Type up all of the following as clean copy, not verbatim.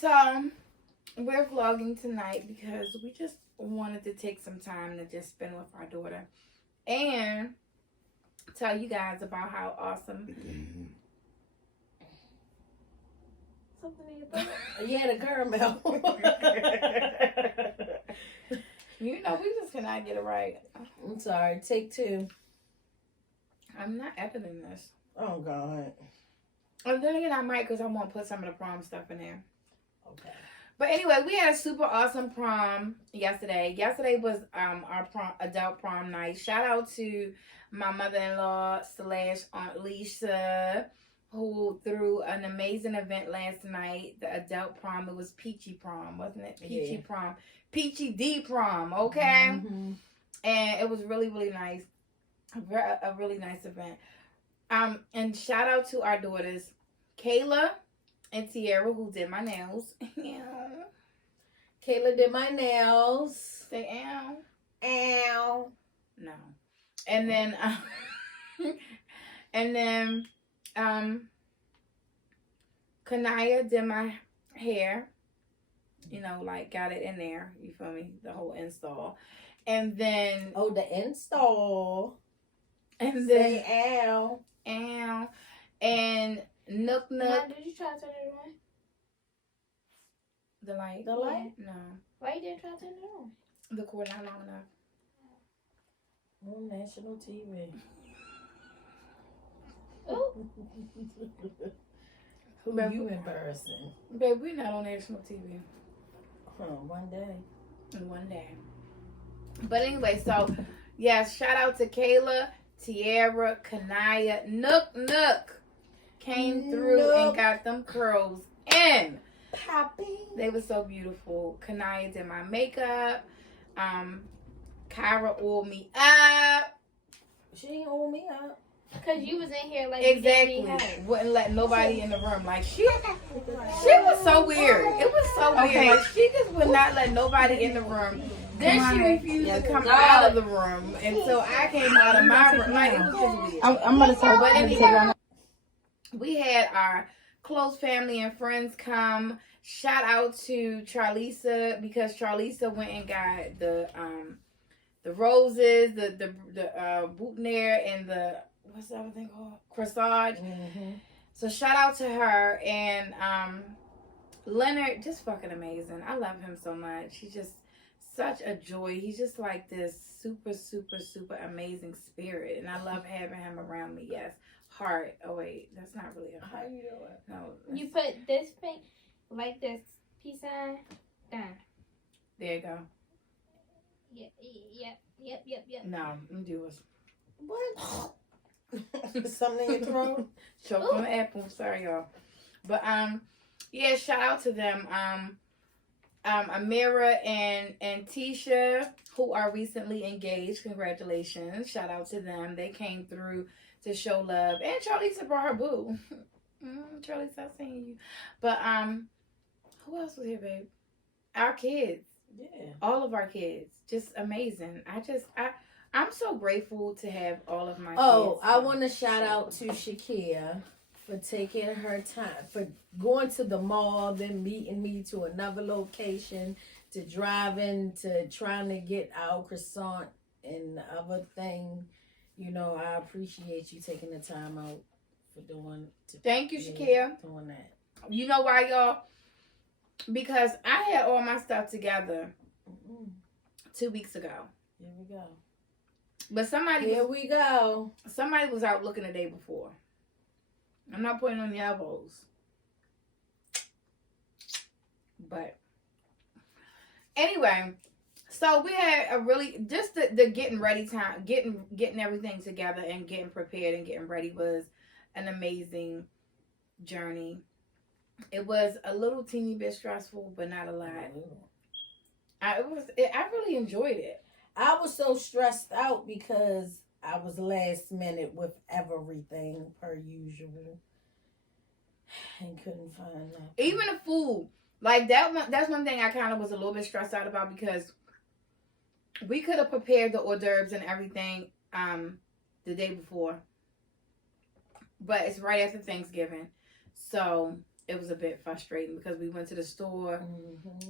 So we're vlogging tonight because we just wanted to take some time to just spend with our daughter and tell you guys about how awesome. Something in your throat? Yeah, the caramel. You know, we just cannot get it right. I'm sorry. Take two. I'm not editing this. Oh, God. And then again, I might because I want to put some of the prom stuff in there. Okay. But anyway, we had a super awesome prom yesterday. Yesterday was our adult prom night. Shout out to my mother-in-law / Aunt Lisa, who threw an amazing event last night. The adult prom. It was Peachy Prom, wasn't it? Peachy Prom. Peachy D Prom, okay? Mm-hmm. And it was really, really nice. A really nice event. And shout out to our daughters, Kayla and Tiara, who did my nails. Kayla did my nails. Say ow. Ow. No. And then Kanaya did my hair. You know, like got it in there. You feel me? The whole install. And then the install. And Say then ow. ow. And Nook Nook. Did you try to turn it on? The light. The light? No. Why you didn't try to turn it on? The cord not long enough. On national TV. Oh. Who Babe, you embarrassing? Babe, we're not on national TV. One day. One day. But anyway, so yes, shout out to Kayla, Tiara, Kanaya, Nook came through and got them curls in. Poppy. They were so beautiful. Kanaya did my makeup. Kyra oiled me up. She ain't hold me up. Cause you was in here like Exactly. You didn't need Wouldn't let nobody in the room. Like she was so weird. It was so weird. Like she just would not let nobody in the room. Then she refused to come out of the room until I came out of my room. Like it was just weird. I'm gonna start. But anyway, we had our close family and friends come. Shout out to Charlisa because Charlisa went and got the roses, the boutonniere, and the what's the other thing called? Corsage. Mm-hmm. So shout out to her and Leonard, just fucking amazing. I love him so much. He's just such a joy. He's just like this super, super, super amazing spirit, and I love having him around me. Yes, heart. Oh wait, that's not really a heart. How you doing? No, You put this thing like this peace sign down. there you go. Yep. No, I'm yours. What? Something in your throat? Choke on the apple. Sorry, y'all. But yeah, shout out to them. Amira and Tisha, who are recently engaged. Congratulations. Shout out to them. They came through to show love. And Charlisa brought her boo. Charlisa, I seen you. But who else was here, babe? Our kids. Yeah. All of our kids. Just amazing. I'm so grateful to have all of my kids. I want to shout out to Shakia for taking her time, for going to the mall, then meeting me to another location, to driving, to trying to get our croissant and the other thing. You know, I appreciate you taking the time out for doing. Thank you, Shakia. Doing that. You know why, y'all? Because I had all my stuff together 2 weeks ago. Here we go. But somebody was out looking the day before. I'm not putting on the elbows. But anyway, so we had a really just the getting ready time, getting everything together and getting prepared and getting ready was an amazing journey. It was a little teeny bit stressful, but not a lot. I really enjoyed it. I was so stressed out because I was last minute with everything per usual and couldn't find that. Even the food, like that's one thing I kind of was a little bit stressed out about because we could have prepared the hors d'oeuvres and everything the day before, but it's right after Thanksgiving, so it was a bit frustrating because we went to the store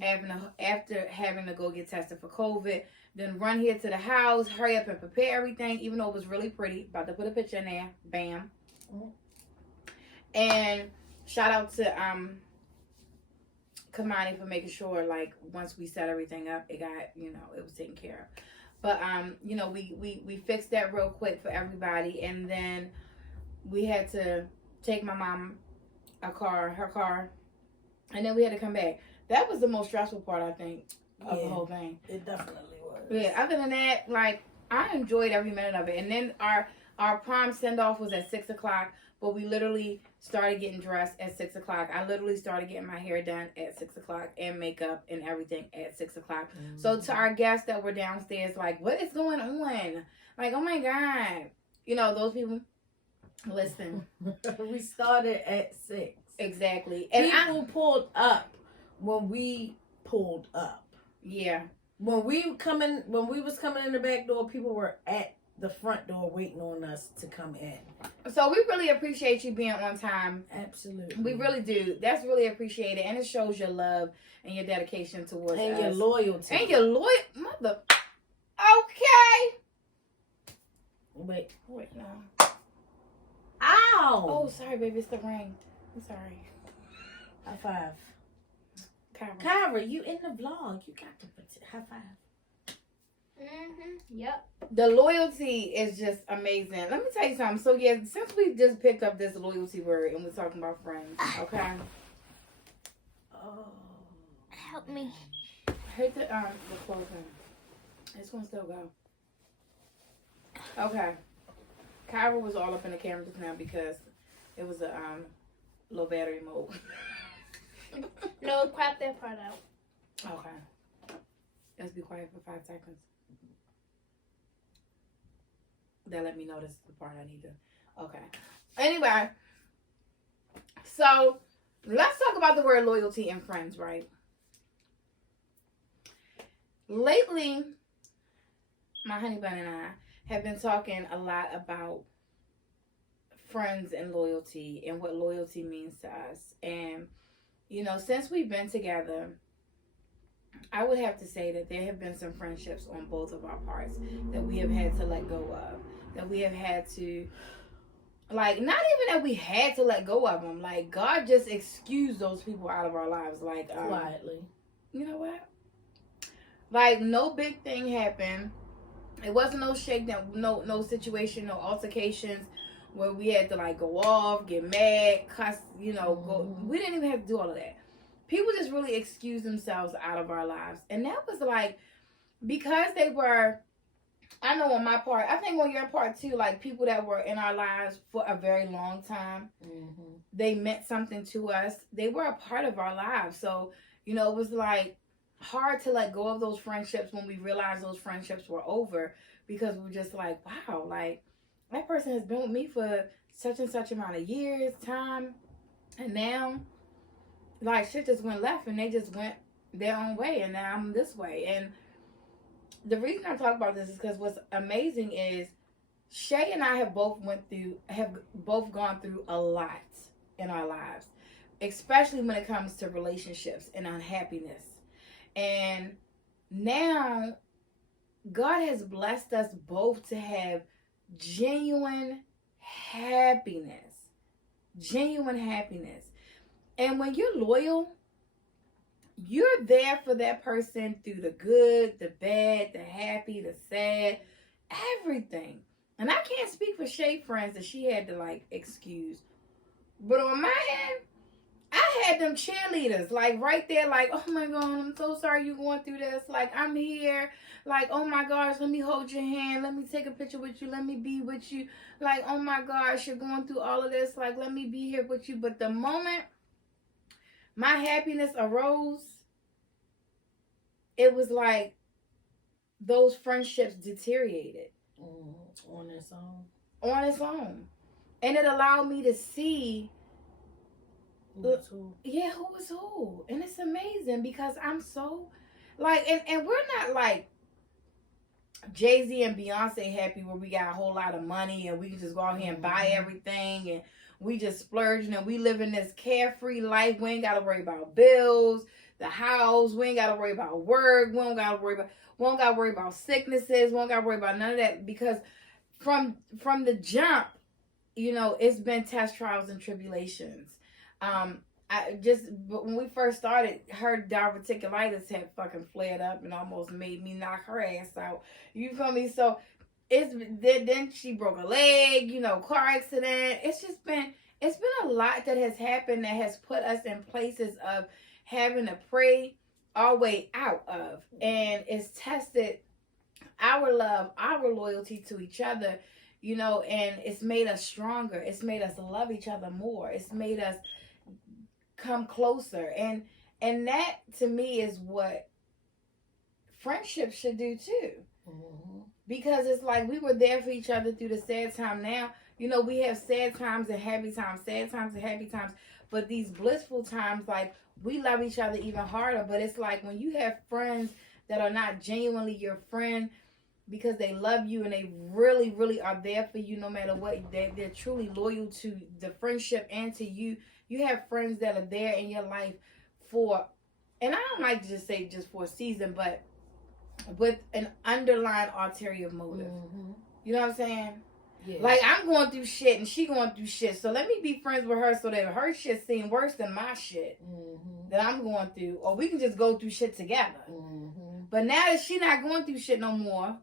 after having to go get tested for COVID, then run here to the house, hurry up and prepare everything, even though it was really pretty. About to put a picture in there. Bam. And shout out to Kamani for making sure, like, once we set everything up, it got, it was taken care of. But we fixed that real quick for everybody, and then we had to take my mom her car, and then we had to come back. That was the most stressful part, I think, of the whole thing. It definitely was. Yeah, other than that, like, I enjoyed every minute of it. And then our prom send-off was at 6 o'clock, but we literally started getting dressed at 6 o'clock. I literally started getting my hair done at 6 o'clock and makeup and everything at 6 o'clock. So to our guests that were downstairs, like, what is going on? Like, oh my God. Those people, listen. We started at 6. Exactly. And people pulled up when we pulled up. Yeah. When we was coming in the back door, people were at the front door waiting on us to come in. So we really appreciate you being on time. Absolutely. We really do. That's really appreciated. And it shows your love and your dedication towards us. And your loyalty. And your mother. Okay. Wait, no. Ow! Oh, sorry, baby. It's the ring. I'm sorry. High five. Kyra, you in the vlog. You got to put high five. Yep. The loyalty is just amazing. Let me tell you something. So, yeah, since we just picked up this loyalty word and we're talking about friends, okay? Oh. Help me. Hit the closing. It's going to still go. Okay. Kyra was all up in the camera just now because it was a low battery mode. No, crop that part out. Okay. Let's be quiet for 5 seconds. That let me know this is the part I need to. Okay. Anyway, so let's talk about the word loyalty and friends, right? Lately, my honey bun and I have been talking a lot about friends and loyalty and what loyalty means to us. And, since we've been together, I would have to say that there have been some friendships on both of our parts that we have had to let go of. That we have had to, like, not even that we had to let go of them. Like, God just excused those people out of our lives. Like, quietly. You know what? Like, no big thing happened. It wasn't no shakedown, no situation, no altercations where we had to, like, go off, get mad, cuss, go. We didn't even have to do all of that. People just really excused themselves out of our lives. And that was, like, because they were, I know on my part, I think on your part too, like, people that were in our lives for a very long time, they meant something to us. They were a part of our lives. So, it was, like, hard to let go of those friendships when we realized those friendships were over, because we were just like, wow, like, that person has been with me for such and such amount of years, time, and now, like, shit just went left and they just went their own way, and now I'm this way. And the reason I talk about this is because what's amazing is Shay and I have both gone through a lot in our lives, especially when it comes to relationships and unhappiness. And now God has blessed us both to have genuine happiness. And when you're loyal, you're there for that person through the good, the bad, the happy, the sad, everything. And I can't speak for Shay friends that she had to, like, excuse. But on my end, I had them cheerleaders, like, right there, like, oh my God, I'm so sorry you're going through this. Like, I'm here. Like, oh my gosh, let me hold your hand. Let me take a picture with you. Let me be with you. Like, oh my gosh, you're going through all of this. Like, let me be here with you. But the moment my happiness arose, it was like those friendships deteriorated. On its own. On its own. And it allowed me to see who was who. And it's amazing because I'm so, like, and we're not like Jay-Z and Beyonce happy where we got a whole lot of money and we can just go out here and buy everything and we just splurging and we living this carefree life. We ain't gotta worry about bills, the house. We ain't gotta worry about work. We don't gotta worry about sicknesses. We don't gotta worry about none of that because from the jump, you know, it's been test trials and tribulations. But when we first started, her diverticulitis had fucking flared up and almost made me knock her ass out. You feel me? So then she broke a leg, you know, car accident. It's been a lot that has happened that has put us in places of having to pray our way out of, and it's tested our love, our loyalty to each other, you know, and it's made us stronger. It's made us love each other more. It's made us come closer, and that to me is what friendship should do too. Mm-hmm. Because it's like we were there for each other through the sad time. Now, you know, we have sad times and happy times, sad times and happy times, but these blissful times, like, we love each other even harder. But it's like when you have friends that are not genuinely your friend because they love you and they really, really are there for you no matter what, they're truly loyal to the friendship and to you. You have friends that are there in your life for, and I don't like to just say just for a season, but with an underlying ulterior motive. Mm-hmm. You know what I'm saying? Yeah. Like, I'm going through shit and she going through shit. So let me be friends with her so that her shit seems worse than my shit that I'm going through. Or we can just go through shit together. Mm-hmm. But now that she not going through shit no more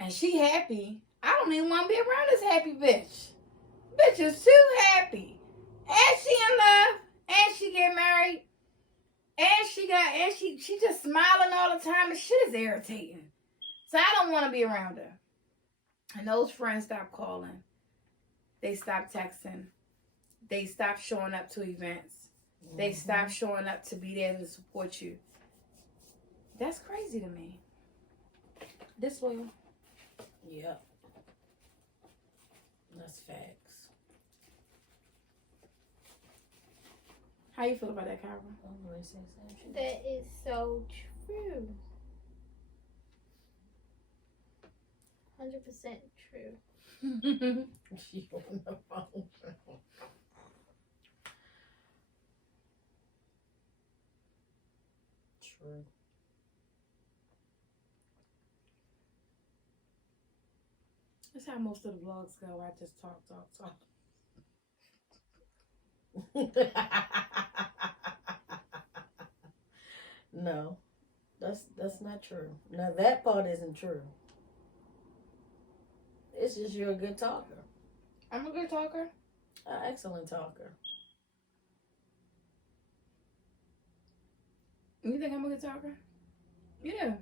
and she happy, I don't even want to be around this happy bitch. Bitch is too happy. And she in love. And she get married. And she just smiling all the time. And shit is irritating. So I don't want to be around her. And those friends stopped calling. They stopped texting. They stopped showing up to events. Mm-hmm. They stopped showing up to be there to support you. That's crazy to me. Disloyal. Yep. That's facts. How you feel about that, Kyra? That is so true. 100% true. She on the phone. True. That's how most of the vlogs go. I just talk. No, that's not true. Now that part isn't true. It's just you're a good talker. I'm a good talker. An excellent talker. You think I'm a good talker? Yeah.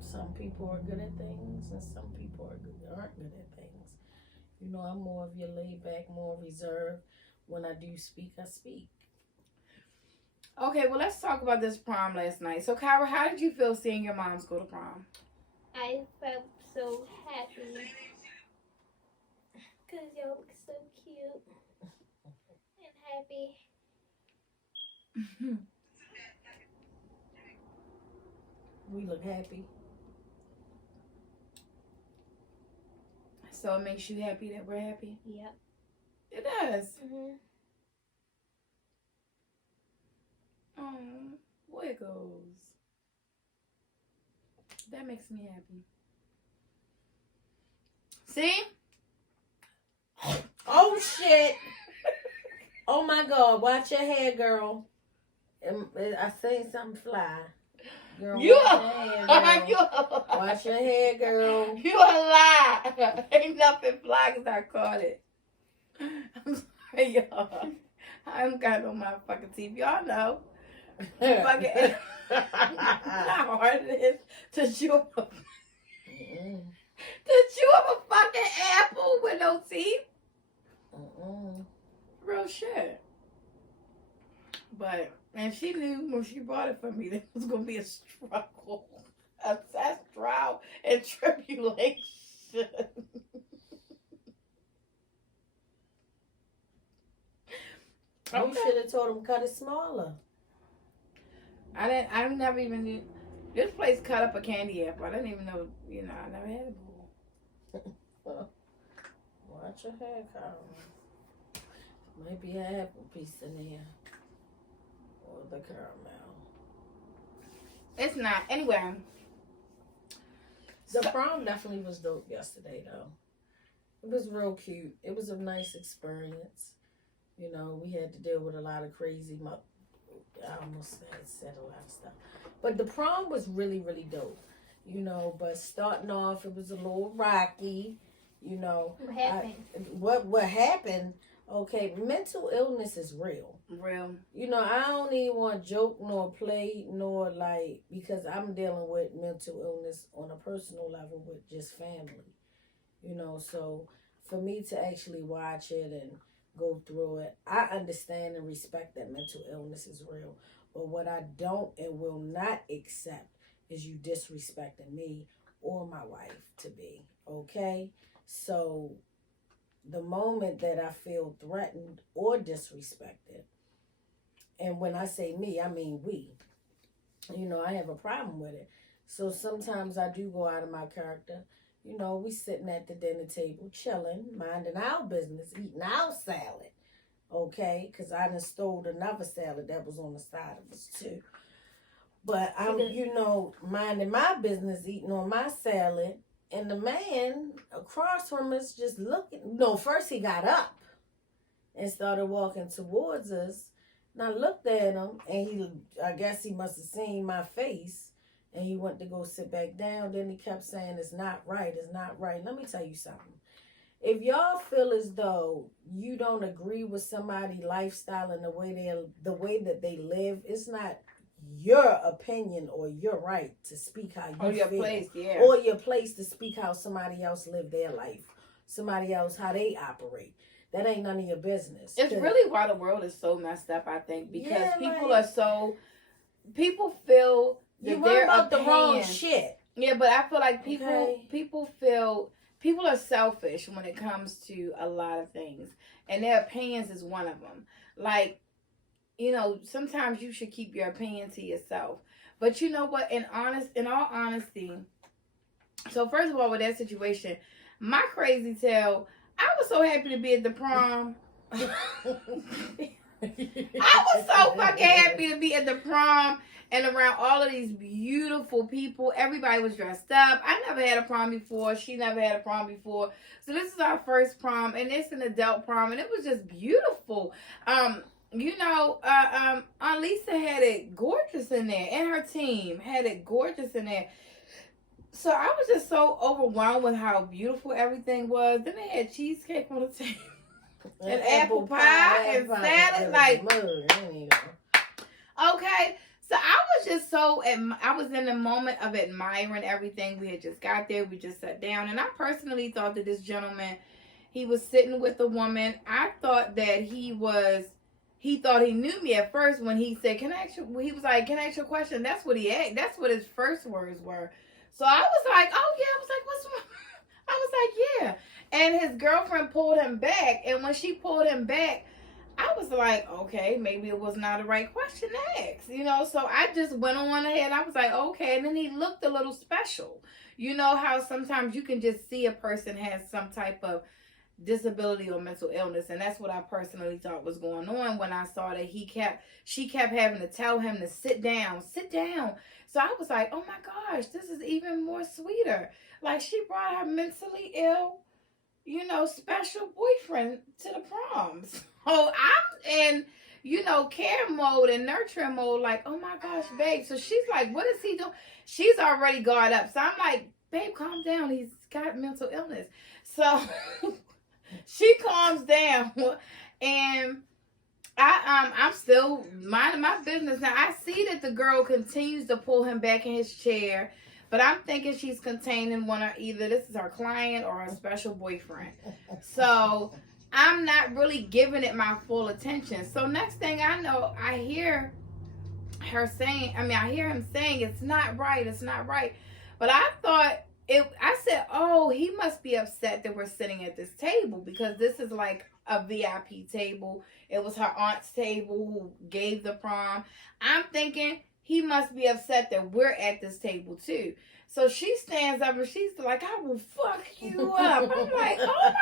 Some people are good at things, and some people aren't good at things. You know, I'm more of your laid back, more reserved. When I do speak, I speak. Okay, well, let's talk about this prom last night. So, Kyra, how did you feel seeing your moms go to prom? I felt so happy. Because y'all look so cute and happy. We look happy. So it makes you happy that we're happy? Yep. It does. Mm-hmm. Oh, boy, it goes. That makes me happy. See? Oh, shit. Oh, my God. Watch your hair, girl. I seen something fly. Girl, You watch your hair, girl. Watch your hair, girl. You a lie. Ain't nothing fly because I caught it. I'm sorry, y'all. I haven't got on my fucking teeth. Y'all know. Fucking how hard it is to chew up a fucking apple with no teeth. Real shit. But, and she knew when she bought it for me that it was going to be a struggle. A trial and tribulation. You should have told him cut it smaller. I never even knew. This place cut up a candy apple. I didn't even know, I never had a bowl. Watch Watch your hair, Carl. Might be an apple piece in there. Or the caramel. It's not. Anyway. The prom definitely was dope yesterday, though. It was real cute. It was a nice experience. You know, we had to deal with a lot of crazy. I almost said a lot of stuff. But the prom was really, really dope. You know, but starting off, it was a little rocky. You know. What happened? What happened? Okay, mental illness is real. Real. You know, I don't even want to joke nor play nor like, because I'm dealing with mental illness on a personal level with just family. You know, so for me to actually watch it and go through it, I understand and respect that mental illness is real. But what I don't and will not accept is you disrespecting me or my wife to be. Okay? So the moment that I feel threatened or disrespected, and when I say me, I mean we, you know, I have a problem with it. So sometimes I do go out of my character. You know, we sitting at the dinner table, chilling, minding our business, eating our salad, okay? Because I done stole another salad that was on the side of us too. But I'm, you know, minding my business, eating on my salad, and the man across from us just looking. No, first he got up and started walking towards us. And I looked at him, and I guess he must have seen my face, and he went to go sit back down. Then he kept saying, it's not right, it's not right. Let me tell you something. If y'all feel as though you don't agree with somebody's lifestyle and the way that they live, it's not your opinion or your right to speak how you Or your feel. place, yeah. Or your place to speak how somebody else live their life. Somebody else, how they operate. That ain't none of your business. It's really why the world is so messed up, I think, because Yeah, people like- are so, people feel that You their worry about the wrong opinion- shit. Yeah, but I feel like people Okay. people feel people are selfish when it comes to a lot of things, and their opinions is one of them. Like, you know, sometimes you should keep your opinion to yourself. But you know what? In all honesty, so first of all, with that situation, my crazy tale, I was so happy to be at the prom. I was so fucking happy to be at the prom and around all of these beautiful people. Everybody was dressed up. I never had a prom before. She never had a prom before. So this is our first prom, and it's an adult prom, and it was just beautiful. You know, Aunt Lisa had it gorgeous in there, and her team had it gorgeous in there. So I was just so overwhelmed with how beautiful everything was. Then they had cheesecake on the table. And apple pie and salad, like, okay. So I was just so, I was in the moment of admiring everything. We had just got there. We just sat down. And I personally thought that this gentleman, he was sitting with a woman. I thought that he thought he knew me at first when he said, he was like, can I ask you a question? That's what he asked. That's what his first words were. So I was like, oh yeah. I was like, what's wrong? I was like, yeah. And his girlfriend pulled him back. And when she pulled him back, I was like, okay, maybe it was not the right question to ask. You know, so I just went on ahead. I was like, okay. And then he looked a little special. You know how sometimes you can just see a person has some type of disability or mental illness. And that's what I personally thought was going on when I saw that she kept having to tell him to sit down. So I was like, oh my gosh, this is even more sweeter. Like, she brought her mentally ill, you know, special boyfriend to the proms. So I'm in, you know, care mode and nurturing mode, like, oh my gosh, babe. So she's like, what is he doing? She's already got up. So I'm like, babe, calm down. He's got mental illness. So she calms down, and I'm still minding my business. Now I see that the girl continues to pull him back in his chair, but I'm thinking she's containing either this is her client or her special boyfriend. So I'm not really giving it my full attention. So next thing I know, I hear him saying, it's not right, it's not right. But I thought, I said, oh, he must be upset that we're sitting at this table, because this is like a VIP table. It was her aunt's table who gave the prom. I'm thinking he must be upset that we're at this table too. So she stands up and she's like, I will fuck you up. I'm like, oh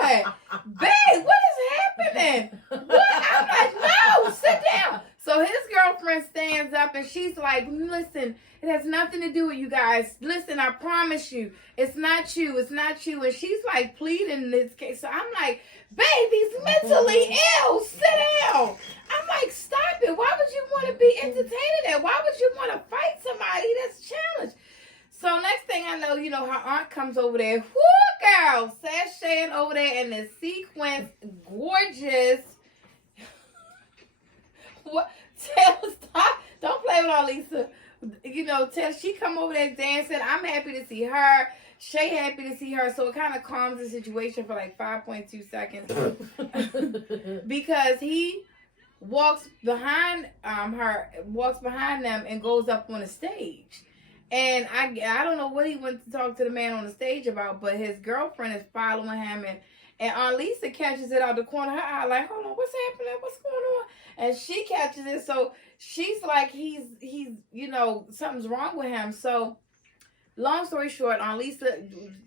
my God, babe, what is happening? What? I'm like, no, sit down. So his girlfriend stands up and she's like, listen, it has nothing to do with you guys. Listen, I promise you, it's not you. It's not you. And she's like pleading in this case. So I'm like, babe, he's mentally ill. Sit down. I'm like, stop it. Why would you want to be entertained at? Why would you want to fight somebody that's challenged? So next thing I know, you know, her aunt comes over there. Whoo, girl, sashaying over there in the sequence, gorgeous. What? Tell, stop. Don't play with Lisa. You know, tell she come over there dancing. I'm happy to see her. Shay happy to see her. So it kind of calms the situation for like 5.2 seconds. Because he walks behind them and goes up on the stage. And I don't know what he went to talk to the man on the stage about, but his girlfriend is following him, and Aunt Lisa catches it out the corner of her eye, like, hold on, what's happening? What's going on? And she catches it, so she's like, he's you know, something's wrong with him. So long story short, Aunt Lisa,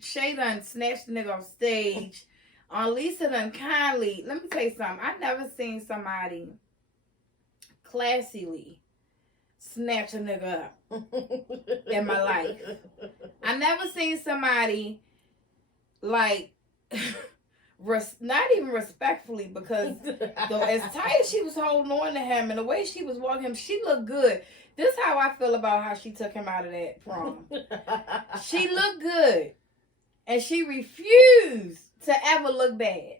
Shay done snatched the nigga off stage. Aunt Lisa done kindly, let me tell you something, I never seen somebody classily snatch a nigga up in my life. I never seen somebody like not even respectfully, because as tight as she was holding on to him and the way she was walking him, she looked good. This is how I feel about how she took him out of that prom. She looked good and she refused to ever look bad.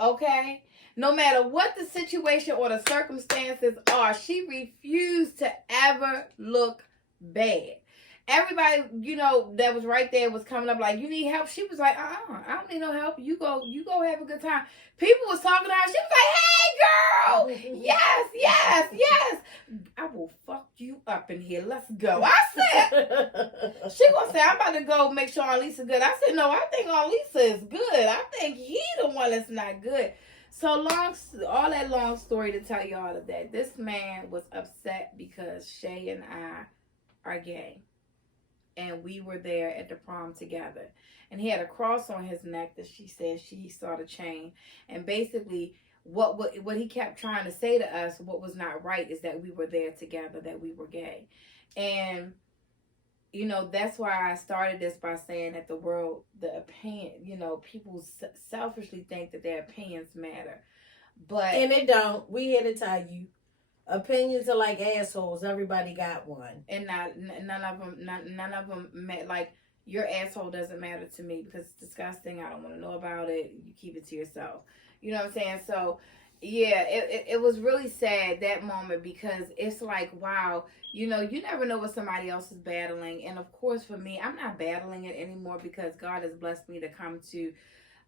Okay? No matter what the situation or the circumstances are, she refused to ever look bad. Everybody, you know, that was right there was coming up like, you need help? She was like, I don't need no help. You go have a good time. People was talking to her. She was like, hey, girl. Yes. I will fuck you up in here. Let's go. I said, she gonna say, I'm about to go make sure Aunt Lisa good. I said, no, I think Aunt Lisa is good. I think he the one that's not good. So all that long story to tell you all of that. This man was upset because Shay and I are gay. And we were there at the prom together. And he had a cross on his neck that she said she saw the chain. And basically, what he kept trying to say to us, what was not right, is that we were there together, that we were gay. And, you know, that's why I started this by saying that the world, the opinion, you know, people selfishly think that their opinions matter. And it don't. We here to tell you. Opinions are like assholes. Everybody got one, and none of them like your asshole doesn't matter to me because it's disgusting. I don't want to know about it. You keep it to yourself. You know what I'm saying? So yeah, it was really sad that moment because it's like, wow, you know, you never know what somebody else is battling. And of course, for me, I'm not battling it anymore because God has blessed me to come to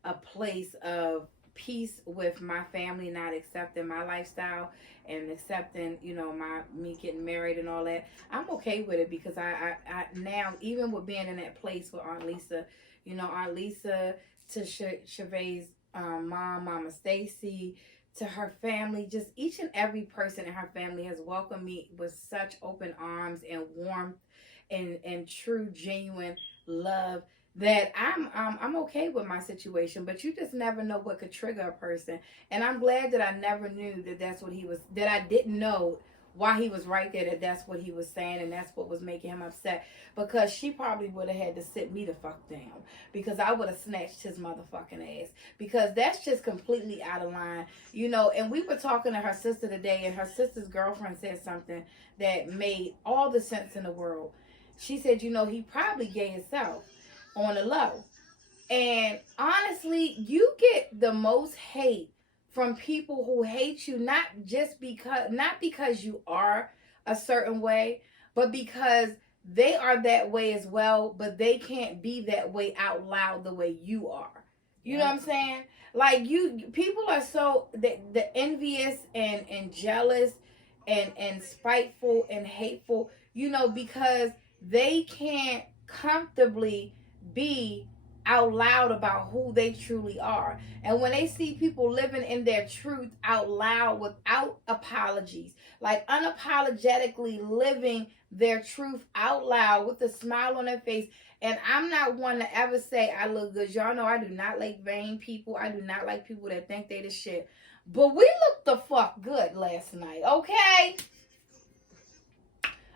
a place of peace with my family, not accepting my lifestyle and accepting, you know, me getting married and all that. I'm okay with it because I now, even with being in that place with Aunt Lisa, you know, Aunt Lisa, to Chevet's mom, Mama Stacy, to her family, just each and every person in her family has welcomed me with such open arms and warmth and true, genuine love, that I'm okay with my situation. But you just never know what could trigger a person. And I'm glad that I never knew that that's what he was, that I didn't know why he was right there, that that's what he was saying and that's what was making him upset. Because she probably would have had to sit me the fuck down, because I would have snatched his motherfucking ass, because that's just completely out of line, you know. And we were talking to her sister today, and her sister's girlfriend said something that made all the sense in the world. She said, you know, he probably gay himself on the low. And honestly, you get the most hate from people who hate you not because you are a certain way, but because they are that way as well, but they can't be that way out loud the way you are. You know what I'm saying? Like, people are so the envious and jealous and spiteful and hateful, you know, because they can't comfortably be out loud about who they truly are. And when they see people living in their truth out loud without apologies, like unapologetically living their truth out loud with a smile on their face. And I'm not one to ever say I look good. Y'all know I do not like vain people. I do not like people that think they the shit. But we looked the fuck good last night, okay?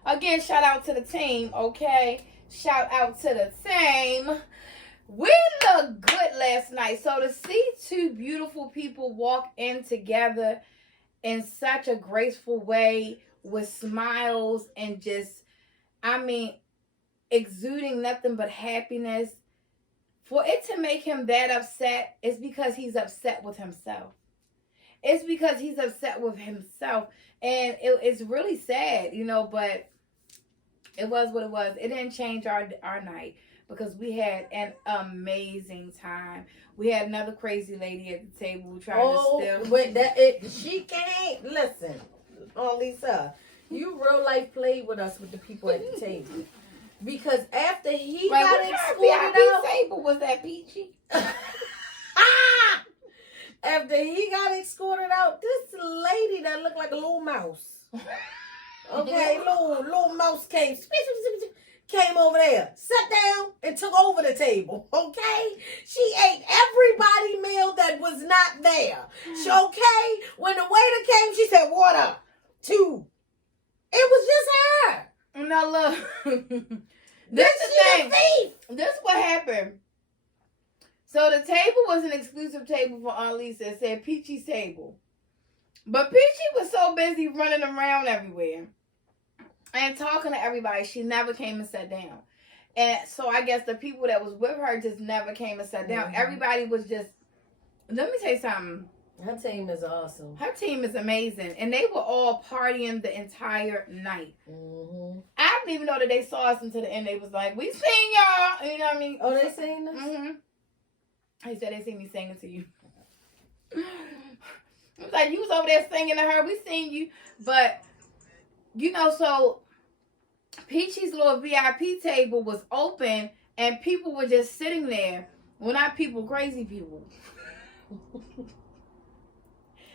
Again, shout out to the team, okay? Shout out to the team. We looked good last night. So to see two beautiful people walk in together in such a graceful way with smiles and just, I mean, exuding nothing but happiness. For it to make him that upset is because he's upset with himself. It's because he's upset with himself. And it's really sad, you know, but it was what it was. It didn't change our night because we had an amazing time. We had another crazy lady at the table trying to steal. But she can't listen. Oh, Lisa, you real life played with us with the people at the table. Because after he got escorted out, table was that Peachy? After he got escorted out, this lady that looked like a little mouse. Okay, little mouse came over there, sat down, and took over the table. Okay, she ate everybody meal that was not there. Okay, when the waiter came, she said, "Water, 2." It was just her. Now look, this is the thing. This is what happened. So the table was an exclusive table for Aunt Lisa. It said Peachy's table. But Peachy was so busy running around everywhere and talking to everybody, she never came and sat down. And so I guess the people that was with her just never came and sat down. Mm-hmm. Everybody was just, let me tell you something. Her team is awesome. Her team is amazing. And they were all partying the entire night. Mm-hmm. I didn't even know that they saw us until the end. They was like, "We seen y'all." You know what I mean? Oh, they seen us? Mm-hmm. He said they seen me singing to you. It was like, you was over there singing to her. We seen you. But, you know, so Peachy's little VIP table was open and people were just sitting there. Well, not people, crazy people.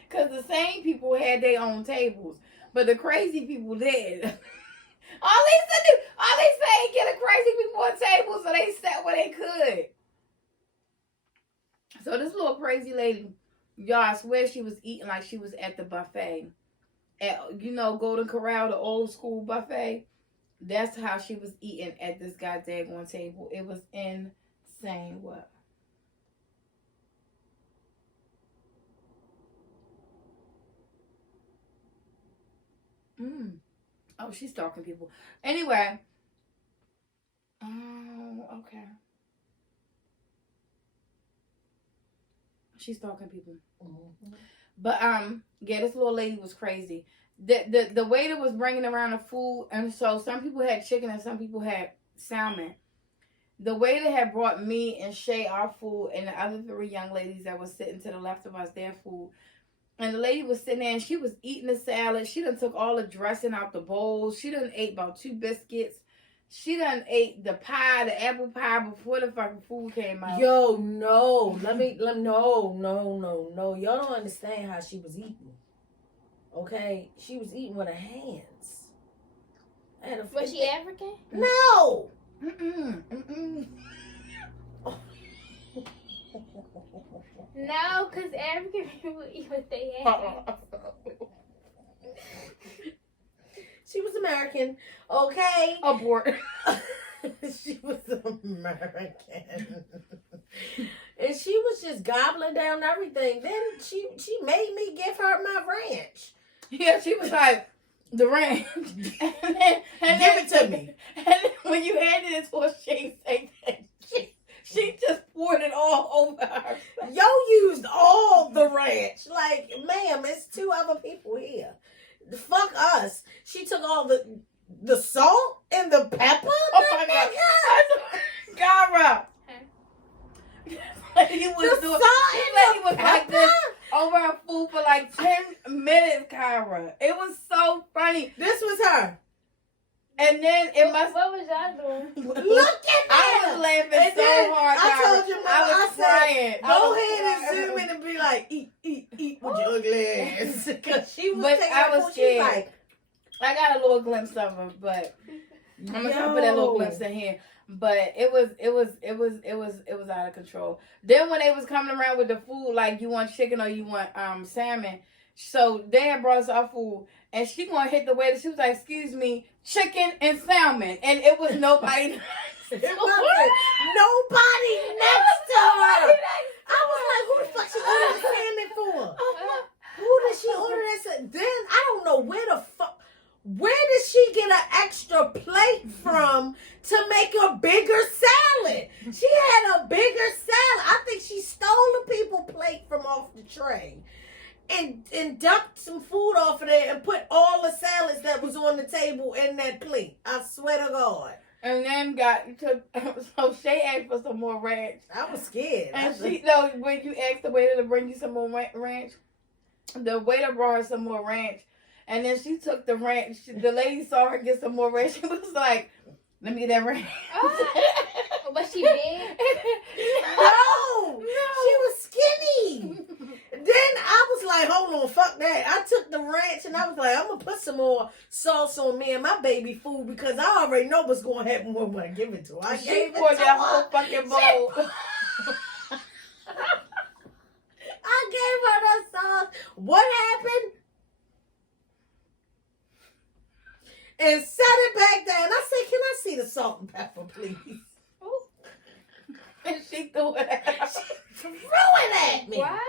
Because the same people had their own tables. But the crazy people did. All Lisa ain't get a crazy people on tables, so they sat where they could. So this little crazy lady, y'all, I swear she was eating like she was at the buffet. At, you know, Golden Corral, the old school buffet. That's how she was eating at this goddamn table. It was insane. What? Oh, she's stalking people. Anyway. Oh, okay. She's stalking people. Mm-hmm. But yeah, this little lady was crazy. The waiter was bringing around the food, and so some people had chicken and some people had salmon. The waiter had brought me and Shay our food, and the other 3 young ladies that was sitting to the left of us their food. And the lady was sitting there and she was eating the salad. She done took all the dressing out the bowls. She done ate about 2 biscuits. She done ate the pie, the apple pie, before the fucking food came out. Yo, no. No. Y'all don't understand how she was eating. Okay? She was eating with her hands. Was she African? No! No, because African people eat what they have. She was American, okay? Abort. She was American. And she was just gobbling down everything. Then she made me give her my ranch. Yeah, she was like, the ranch. and give it to me. And then when you handed it to her, she just poured it all over her. Yo used all the ranch. Like, ma'am, it's 2 other people here. Fuck us. She took all the salt and the pepper. Oh my God. Gara. Lady was like this over her food for like 10 minutes, Kyra. It was so funny. This was her. And then it must. What was y'all doing? Look at I was that. laughing And so then hard. I Tyra. told your mama, I I was said, crying. go ahead and zoom in and be like, eat with your ugly ass. Because she was But taking I her was food, she scared. like, I got a little glimpse of her, but I'm gonna try to put that little glimpse in here. But it was out of control. Then when they was coming around with the food, like you want chicken or you want salmon, so they had brought us our food, and she gonna hit the waiter. She was like, "Excuse me, chicken and salmon," and it was nobody. it wasn't nobody next to her. I was like, who the fuck she ordered the salmon for? Who did she order that salmon? Then I don't know where did she get an extra plate from to make a bigger salad? She had a bigger salad. I think she stole the people plate from off the tray and dumped some food off of there and put all the salads that was on the table in that plate. I swear to God. And then so Shay asked for some more ranch. I was scared. And she, no, when you asked the waiter to bring you some more ranch, the waiter brought her some more ranch. And then she took the ranch. The lady saw her get some more ranch. She was like, let me get that ranch. Was she big? No, she was skinny. Then I was like, hold on, fuck that. I took the ranch and I was like, I'm going to put some more sauce on me and my baby food because I already know what's going to happen when I give it to her. She poured that whole fucking bowl. I gave her the sauce. What happened? And set it back down. I said, can I see the salt and pepper, please? And she threw it at her. She threw it at me. Why?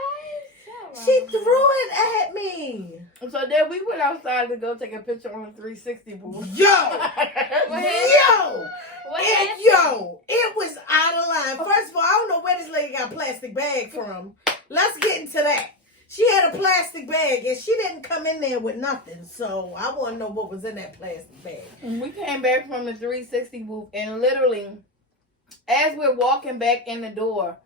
She threw it at me. So then we went outside to go take a picture on the 360 booth. Yo! What Yo! It was out of line. First of all, I don't know where this lady got a plastic bag from. Let's get into that. She had a plastic bag and she didn't come in there with nothing. So I want to know what was in that plastic bag. We came back from the 360 booth and literally, as we're walking back in the door,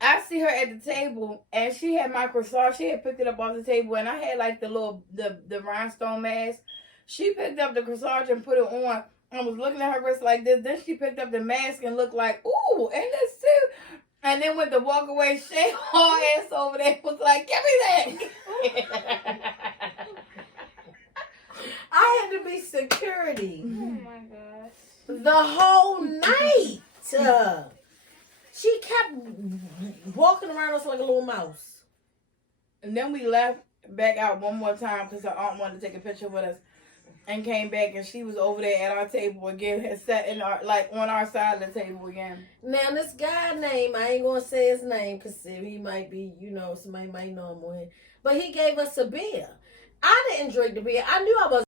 I see her at the table and she had my croissant. She had picked it up off the table and I had like the rhinestone mask. She picked up the croissant and put it on. I was looking at her wrist like this. Then she picked up the mask and looked like, ooh, ain't this too? And then went to walk away. Shay whole ass over there was like, give me that. I had to be security Oh my gosh. the whole night. She kept walking around us like a little mouse. And then we left back out one more time because her aunt wanted to take a picture with us. And came back and she was over there at our table again, had sat in our on our side of the table again. Now this guy name, I ain't gonna say his name because he might be, somebody might know him. But he gave us a beer. I didn't drink the beer. I knew I was